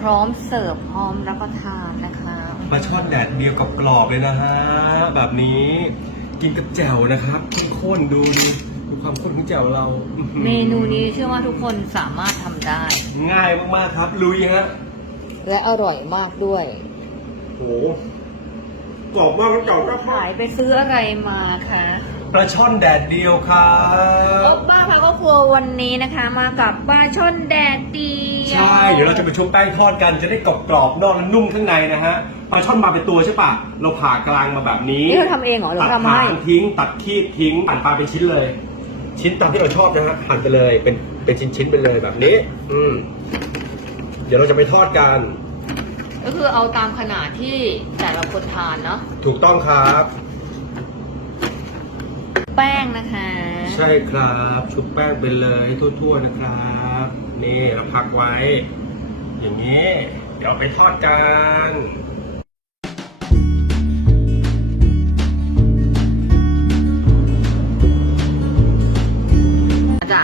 พร้อมเสิร์ฟพร้อมรับประทานนะคะปลาช่อนแดดเดียวกับกรอบๆเลยนะฮะแบบนี้กินกับแจ่วนะครับข้นๆดูดูดูความข้นของแจ่วเราอื้อหือเมนูนี้เชื่อว่าทุกคนสามารถทำได้ ง่ายมากๆครับลุยฮะและอร่อยมากด้วยโหกรอบมากแล้วเก่าก็ขายไปซื้ออะไรมาคะป ลาช่อนแดดเดียวครับโอ๊บบ้าพาก็ครัววันนี้นะคะมากับปลาช่อนแดดเดียวใช่เดี๋ยวเราจะไปชุบแป้งทอดกันจะได้กรอบๆนอกและนุ่มข้างในนะฮะปลาช่อนมาเป็นตัวใช่ปะเราผ่ากลางมาแบบนี้นี่เราทำเองเหรอหรือตัดทำมาหาให้งทิ้ง ตัดคีบทิ้งหั่นปลาเป็นชิ้นเลย ชิ้นตามที่เราชอบนะฮะหั่นไปเลยเป็นเป็นชิ้นๆไปเลยแบบนี้ อืมเดี๋ยวเราจะไปทอดกัน ก็คือเอาตามขนาดที่แต่ละคนทานเนาะถูกต้องครับ แป้งนะคะ ใช่ครับ ชุบแป้งไปเลยทั่วๆนะครับ นี่เราพักไว้ อย่างนี้ เดี๋ยวเอาไปทอดกันจ้ะ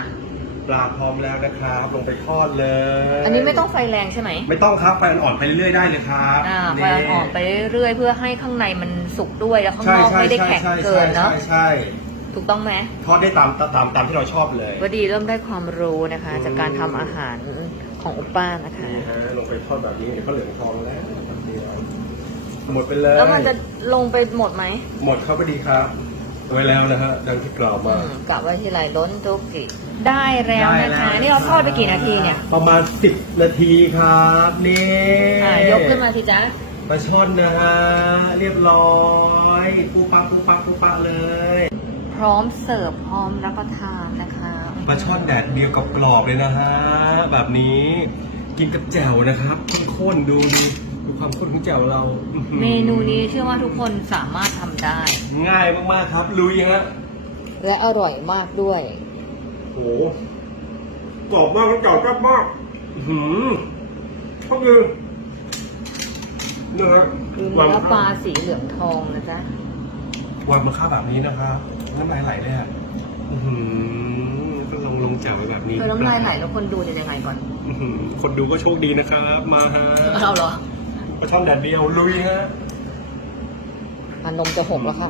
ปลาพร้อมแล้วนะครับ ลงไปทอดเลยอันนี้ไม่ต้องไฟแรงใช่ไหมไม่ต้องครับไฟอ่อนๆไปเรื่อยๆได้เลยครับอ่าไฟนี่อ่อนๆไปเรื่อยๆเพื่อให้ข้างในมันสุกด้วยแล้วข้างใช่นอกใช่ไม่ได้ใช่แข็งใช่เกินเนาะใช่ใช่ ถูกต้องไหมทอดได้ตามตามตามที่เราชอบเลยวดีเริ่มได้ความรู้นะคะอืมจากการทำอาหารของอุปป้านะคะ นี่ฮะลงไปทอดแบบนี้เดี๋ยวก็เหลืองทองแล้วแบบนี้แล้วหมดไปเลยแล้วมันจะลงไปหมดไหมหมดเข้าไปดีครับ ไว้แล้วนะฮะดังที่กล่าวอืมามกะไว้ที่ไรล้นทุกทีได้แล้วได้นะแล้ว คะ นี่เราทอดไปกี่นาทีเนี่ยประมาณ 10 นาทีครับนี่อ่ายกขึ้นมาทีจ้าปลาช่อนนะฮะเรียบร้อยปูปลาปูปลาปูปลาเลย พร้อมเสิร์ฟพร้อมรับประทานนะคะปลาช่อนแดดเดียวกับกรอบๆเลยนะฮะแบบนี้กินกับแจ่วนะครับข้นๆดูดูดูความข้นของแจ่วเราอื้อหือเมนูนี้เชื่อว่าทุกคนสามารถทำได้ ง่ายมากๆครับลุยฮะและอร่อยมากด้วยโหกรอบมากแล้วเก่ากรอบมากอื้อหืมก็คือนะฮะคือเนื้อปลาสีเหลืองทองนะจ๊ะ วางมาค่าแบบนี้นะครับน้ำลายไหลเลยอะอื้อหือก็ลงลงแจ่วไปแบบนี้เธอน้ำลายไหลแล้วคนดูจะยังไงก่อนอื้อหือคนดูก็โชคดีนะครับ มาฮะเอาเหรอปลาช่อนแดดเดียวลุยฮะมันนมจะหกแล้วค่ะ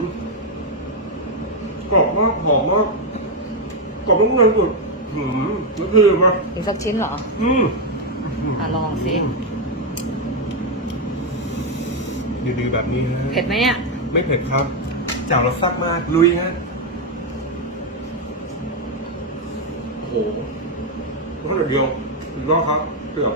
กรอบมากหอมมากกรอบมากเลยสุดหืมนี่คือว่าอีกสักชิ้นเหรอ อืมอะลองสิดื้อๆแบบนี้ฮะเผ็ดไหมเนี่ยไม่เผ็ดครับ จ่าวราซับมากลุยฮะโอ้โหรสเดียวอีกรอบครับเกือบ